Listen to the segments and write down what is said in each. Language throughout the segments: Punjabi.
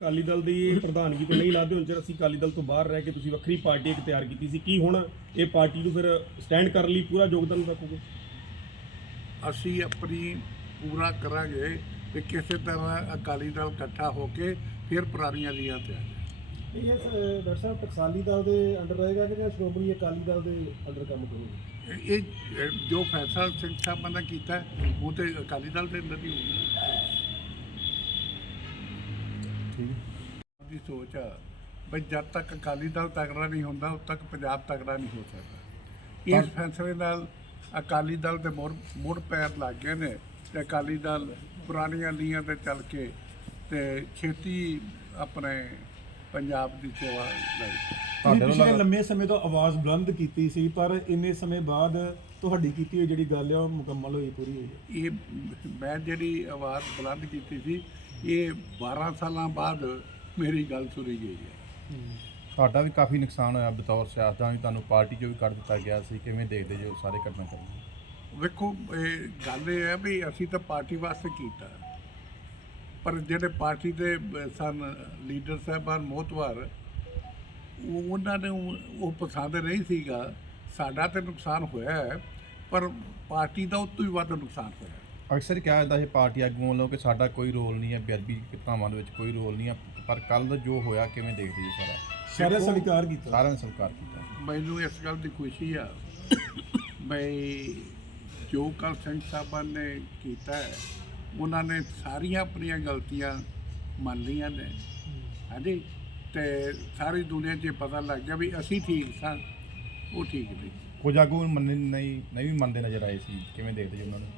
ਅਕਾਲੀ ਦਲ ਦੀ ਪ੍ਰਧਾਨਗੀ ਤੋਂ ਨਹੀਂ ਲਾਦੇ ਹੁਣ ਚਿਰ ਅਸੀਂ ਅਕਾਲੀ ਦਲ ਤੋਂ ਬਾਹਰ ਰਹਿ ਕੇ ਤੁਸੀਂ ਵੱਖਰੀ ਪਾਰਟੀ ਇੱਕ ਤਿਆਰ ਕੀਤੀ ਸੀ। ਕੀ ਹੁਣ ਇਹ ਪਾਰਟੀ ਨੂੰ ਫਿਰ ਸਟੈਂਡ ਕਰਨ ਲਈ ਪੂਰਾ ਯੋਗਦਾਨ ਰੱਖੋਗੇ? ਅਸੀਂ ਆਪਣੀ ਪੂਰਾ ਕਰਾਂਗੇ ਤੇ ਕਿਸੇ ਤਰ੍ਹਾਂ ਅਕਾਲੀ ਦਲ ਇਕੱਠਾ ਹੋ ਕੇ ਫਿਰ ਪੁਰਾਣੀਆਂ ਲੀਆਂ ਤੇ ਆ ਜਾਏ। ਇਹ ਡਾਕਟਰ ਸਾਹਿਬ ਟਕਸਾਲੀ ਦਲ ਦੇ ਅੰਡਰ ਰਹੇਗਾ ਕਿ ਜਾਂ ਸ਼੍ਰੋਮਣੀ ਅਕਾਲੀ ਦਲ ਦੇ ਅੰਡਰ ਕੰਮ ਕਰੂਗਾ? ਇਹ ਜੋ ਫੈਸਲਾ ਸਿੰਘ ਸਾਹਿਬ ਨੇ ਕੀਤਾ ਉਹ ਤੇ ਅਕਾਲੀ ਦਲ ਦੇ ਅੰਦਰ ਹੀ ਹੋਊਗਾ। ਦੀ ਸੋਚ ਆ ਬਈ ਜਦ ਤੱਕ ਅਕਾਲੀ ਦਲ ਤਗੜਾ ਨਹੀਂ ਹੁੰਦਾ ਉਦ ਤੱਕ ਪੰਜਾਬ ਤਗੜਾ ਨਹੀਂ ਹੋ ਸਕਦਾ। ਇਸ ਫੈਸਲੇ ਨਾਲ ਅਕਾਲੀ ਦਲ ਦੇ ਮੁੜ ਮੁੜ ਪੈਰ ਲੱਗ ਗਏ ਨੇ ਤੇ ਅਕਾਲੀ ਦਲ ਪੁਰਾਣੀਆਂ ਲੀਆਂ ਤੇ ਚੱਲ ਕੇ ਤੇ ਛੇਤੀ ਆਪਣੇ ਪੰਜਾਬ ਦੀ ਸੇਵਾ ਲਈ। ਤੁਹਾਡੇ ਪਿਛਲੇ ਲੰਮੇ ਸਮੇਂ ਤੋਂ ਆਵਾਜ਼ ਬੁਲੰਦ ਕੀਤੀ ਸੀ ਪਰ ਇੰਨੇ ਸਮੇਂ ਬਾਅਦ ਤੁਹਾਡੀ ਕੀਤੀ ਹੋਈ ਜਿਹੜੀ ਗੱਲ ਹੈ ਉਹ ਮੁਕੰਮਲ ਹੋਈ ਪੂਰੀ ਹੋਈ ਹੈ। ਇਹ ਮੈਂ ਜਿਹੜੀ ਆਵਾਜ਼ ਬੁਲੰਦ ਕੀਤੀ ਸੀ ਇਹ 12 ਸਾਲਾਂ ਬਾਅਦ ਮੇਰੀ ਗੱਲ ਸੁਣੀ ਗਈ ਹੈ। ਤੁਹਾਡਾ ਵੀ ਕਾਫੀ ਨੁਕਸਾਨ ਹੋਇਆ ਬਤੌਰ ਸਿਆਸਤਦਾਨ ਵੀ ਤੁਹਾਨੂੰ ਪਾਰਟੀ ਚੋਂ ਵੀ ਕੱਢ ਦਿੱਤਾ ਗਿਆ ਸੀ। ਕਿਵੇਂ ਦੇਖਦੇ ਜੋ ਸਾਰੇ ਘਟਨਾਕ੍ਰਮ ਵੇਖੋ ਇਹ ਗੱਲ ਇਹ ਹੈ ਵੀ ਅਸੀਂ ਤਾਂ ਪਾਰਟੀ ਵਾਸਤੇ ਕੀਤਾ। ਪਰ ਜਿਹੜੇ ਪਾਰਟੀ ਦੇ ਸਨ ਲੀਡਰ ਸਾਹਿਬਾਨ ਮੋਹਤਵਾਰ ਉਹ- ਉਹਨਾਂ ਨੇ ਉਹ ਪਸੰਦ ਨਹੀਂ ਸੀਗਾ। ਸਾਡਾ ਤੇ ਨੁਕਸਾਨ ਹੋਇਆ ਹੈ ਪਰ ਪਾਰਟੀ ਦਾ ਉਹ ਤੋਂ ਵੀ ਵੱਧ ਨੁਕਸਾਨ ਹੋਇਆ ਅਕਸਰ ਕਿਹਾ ਜਾਂਦਾ ਹੈ ਪਾਰਟੀ ਆਗੂਆਂ ਵੱਲੋਂ ਕਿ ਸਾਡਾ ਕੋਈ ਰੋਲ ਨਹੀਂ ਹੈ ਬੇਅਦਬੀ ਘਟਨਾਵਾਂ ਦੇ ਵਿੱਚ ਕੋਈ ਰੋਲ ਨਹੀਂ ਹੈ ਪਰ ਕੱਲ ਜੋ ਹੋਇਆ ਕਿਵੇਂ ਦੇਖਦੇ ਜੀ ਸਾਰਾ? ਸਾਰੇ ਦੇਖੋ, ਸਵੀਕਾਰ ਕੀਤਾ। ਸਾਰਿਆਂ ਨੇ ਸਵੀਕਾਰ ਕੀਤਾ। ਮੈਨੂੰ ਇਸ ਗੱਲ ਦੀ ਖੁਸ਼ੀ ਆ ਬਈ ਜੋ ਕੱਲ ਸਿੰਘ ਸਾਹਿਬਾਂ ਨੇ ਕੀਤਾ ਹੈ ਉਹਨਾਂ ਨੇ ਸਾਰੀਆਂ ਆਪਣੀਆਂ ਗਲਤੀਆਂ ਮੰਨ ਲਈਆਂ ਨੇ। ਹਾਂਜੀ? ਤੇ ਸਾਰੀ ਦੁਨੀਆ 'ਚ ਇਹ ਪਤਾ ਲੱਗ ਗਿਆ ਵੀ ਅਸੀਂ ਠੀਕ ਸਾਂ ਉਹ ਠੀਕ ਨਹੀਂ। ਕੁਝ ਆਗੂ ਮੰਨੇ ਨਹੀਂ ਨਹੀਂ ਵੀ ਮੰਨਦੇ ਨਜ਼ਰ ਆਏ ਸੀ ਕਿਵੇਂ ਦੇਖਦੇ ਜੀ ਉਹਨਾਂ ਨੂੰ?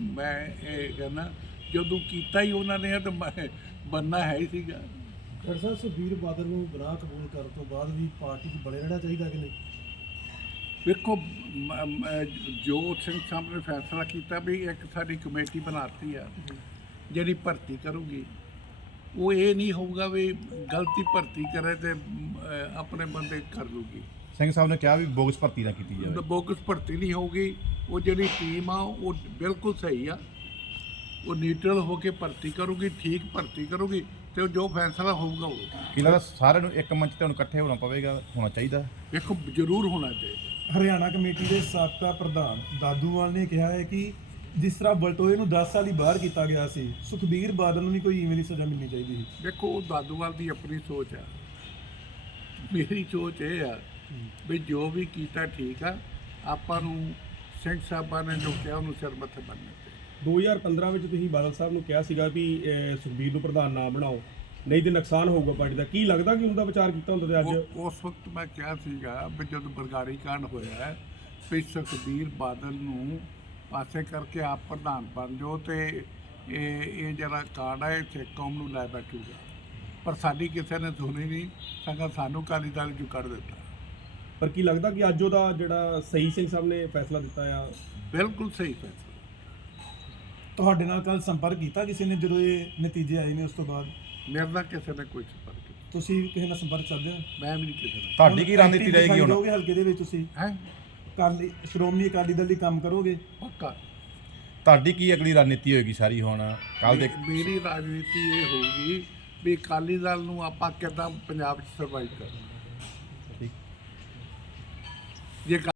ਮੈਂ ਇਹ ਕਹਿੰਦਾ ਜਦੋਂ ਕੀਤਾ ਹੀ ਉਹਨਾਂ ਨੇ ਤਾਂ ਮੈਂ ਬੰਨਾ ਹੈ ਹੀ ਸੀਗਾ। ਡਾਕਟਰ ਸਾਹਿਬ ਸੁਖਬੀਰ ਬਾਦਲ ਨੂੰ ਗੁਨਾਹ ਕਬੂਲ ਕਰਨ ਤੋਂ ਬਾਅਦ ਵੀ ਪਾਰਟੀ 'ਚ ਬਣੇ ਰਹਿਣਾ ਚਾਹੀਦਾ ਕਿ ਨਹੀਂ? ਵੇਖੋ ਮ- ਸਿੰਘ ਸਾਹਿਬ ਨੇ ਫੈਸਲਾ ਕੀਤਾ ਵੀ ਇੱਕ ਸਾਡੀ ਕਮੇਟੀ ਬਣਾਤੀ ਆ ਜਿਹੜੀ ਭਰਤੀ ਕਰੂਗੀ। ਉਹ ਇਹ ਨਹੀਂ ਹੋਊਗਾ ਵੀ ਗਲਤੀ ਭਰਤੀ ਕਰੇ ਤੇ ਮ, ਅਹ, ਆਪਣੇ ਬੰਦੇ ਕਰ ਲੂਗੀ। ਸਿੰਘ ਸਾਹਿਬ ਨੇ ਕਿਹਾ ਵੀ ਬੋਗਸ ਭਰਤੀ ਨਾ ਕੀਤੀ ਜਾਵੇ। ਬੋਗਸ ਭਰਤੀ ਨਹੀਂ ਹੋਊਗੀ। ਉਹ ਜਿਹੜੀ ਟੀਮ ਆ ਉਹ ਬਿਲਕੁਲ ਸਹੀ ਆ। ਉਹ ਨਿਊਟਰਲ ਹੋ ਕੇ ਭਰਤੀ ਕਰੂਗੀ ਠੀਕ ਭਰਤੀ ਕਰੂਗੀ ਤੇ ਉਹ ਜੋ ਫੈਸਲਾ ਹੋਊਗਾ ਉਹ ਕੀ ਲੱਗਦਾ ਸਾਰਿਆਂ ਨੂੰ ਇੱਕ ਮੰਚ ਤੇ ਹੁਣ ਇਕੱਠੇ ਹੋਣਾ ਪਵੇਗਾ ਹੋਣਾ ਚਾਹੀਦਾ? ਵੇਖੋ ਜ਼ਰੂਰ ਹੋਣਾ ਚਾਹੀਦਾ। ਹਰਿਆਣਾ ਕਮੇਟੀ ਦੇ ਸਾਬਕਾ ਪ੍ਰਧਾਨ ਦਾਦੂਵਾਲ ਨੇ ਕਿਹਾ ਹੈ ਕਿ ਜਿਸ ਤਰ੍ਹਾਂ ਬਲਟੋਏ ਨੂੰ 10 ਸਾਲ ਹੀ ਬਾਹਰ ਕੀਤਾ ਗਿਆ ਸੀ ਸੁਖਬੀਰ ਬਾਦਲ ਨੂੰ ਵੀ ਕੋਈ ਇਵੇਂ ਦੀ ਸਜ਼ਾ ਮਿਲਣੀ ਚਾਹੀਦੀ ਸੀ। ਵੇਖੋ ਉਹ ਦਾਦੂਵਾਲ ਦੀ ਆਪਣੀ ਸੋਚ ਆ। ਮੇਰੀ ਸੋਚ ਇਹ ਆ ਵੀ ਜੋ ਵੀ ਕੀਤਾ ਠੀਕ ਆ ਆਪਾਂ ਨੂੰ ਸਿੰਘ ਸਾਹਿਬਾਂ ਨੇ ਜੋ ਕਿਹਾ ਉਹਨੂੰ ਸਿਰ ਮੱਥੇ ਬੰਨ੍ਹਨਾ ਚਾਹੀਦਾ 2015 ਵਿੱਚ ਤੁਸੀਂ ਬਾਦਲ ਸਾਹਿਬ ਨੂੰ ਕਿਹਾ ਸੀਗਾ ਵੀ ਅਹ, ਸੁਖਬੀਰ ਨੂੰ ਪ੍ਰਧਾਨ ਨਾ ਬਣਾਓ। ਨਹੀਂ ਤੇ ਨੁਕਸਾਨ ਹੋਊਗਾ ਪਾਰਟੀ ਦਾ। ਕੀ ਲੱਗਦਾ ਕਿ ਉਹਦਾ ਵਿਚਾਰ ਕੀਤਾ ਹੁੰਦਾ ਤੇ ਅੱਜ? ਉਹ- ਉਸ ਵਕਤ ਮੈਂ ਕਿਹਾ ਸੀਗਾ ਵੀ ਜਦੋਂ ਬਰਗਾੜੀ ਕਾਂਡ ਹੋਇਆ ਹੈ, ਵੀ ਸੁਖਬੀਰ ਬਾਦਲ ਨੂੰ ਪਾਸੇ ਕਰਕੇ ਆਪ ਪ੍ਰਧਾਨ ਬਣ ਜਾਓ ਤੇ ਇਹ ਇਹ ਜਿਹੜਾ ਕਾਂਡ ਹੈ ਇਹ ਸਿੱਖ ਕੌਮ ਨੂੰ ਲੈ ਬੈਠੂਗਾ। ਪਰ ਸਾਡੀ ਕਿਸੇ ਨੇ ਸੁਣੀ ਨਹੀਂ ਸਗੋਂ ਸਾਨੂੰ ਕਾਲੀ ਦਲ ਚੋਂ ਕੱਢ ਦਿੱਤਾ? ਪਰ ਕੀ ਲੱਗਦਾ ਕਿ ਅੱਜ ਉਹਦਾ ਜਿਹੜਾ ਸਹੀ ਸਿੰਘ ਸਾਹਿਬ ਨੇ ਫੈਸਲਾ ਦਿੱਤਾ ਆ? ਬਿਲਕੁਲ ਸਹੀ ਫੈਸਲਾ। ਤੁਹਾਡੇ ਨਾਲ ਕੱਲ ਸੰਪਰਕ ਕੀਤਾ ਕਿਸੇ ਨੇ ਜਦੋਂ ਇਹ ਨਤੀਜੇ ਆਏ ਨੇ ਉਸ ਤੋਂ ਬਾਅਦ? ਮੇਰੇ ਨਾਲ ਕਿਸੇ ਨੇ ਕੋਈ ਸੰਪਰਕ ਨਹੀਂ ਤੁਸੀਂ ਕਿਸੇ ਨਾਲ ਸੰਪਰਕ ਕਰਦੇ ਹੋ? ਮੈਂ ਵੀ ਨਹੀਂ ਕਿਸੇ ਨਾਲ। ਤੁਹਾਡੀ ਕੀ ਰਣਨੀਤੀ ਰਹੇਗੀ ਹੁਣ? ਦਿਓਗੇ ਹਲਕੇ ਦੇ ਵਿੱਚ ਤੁਸੀਂ? ਹੈ? ਅਕਾਲੀ ਸ਼੍ਰੋਮਣੀ ਅਕਾਲੀ ਦਲ ਦੀ ਕੰਮ ਕਰੋਗੇ? ਪੱਕਾ। ਤੁਹਾਡੀ ਕੀ ਅਗਲੀ ਰਣਨੀਤੀ ਹੋਏਗੀ ਸਾਰੀ ਹੁਣ? ਕੱਲ ਦੇ ਮੇਰੀ ਰਾਜਨੀਤੀ ਇਹ ਹੋਊਗੀ ਵੀ ਅਕਾਲੀ ਦਲ ਨੂੰ ਆਪਾਂ ਕਿੱਦਾਂ ਪੰਜਾਬ 'ਚ ਸਰਵਾਈਵ ਕਰਨਾ ਠੀਕ ਜੇ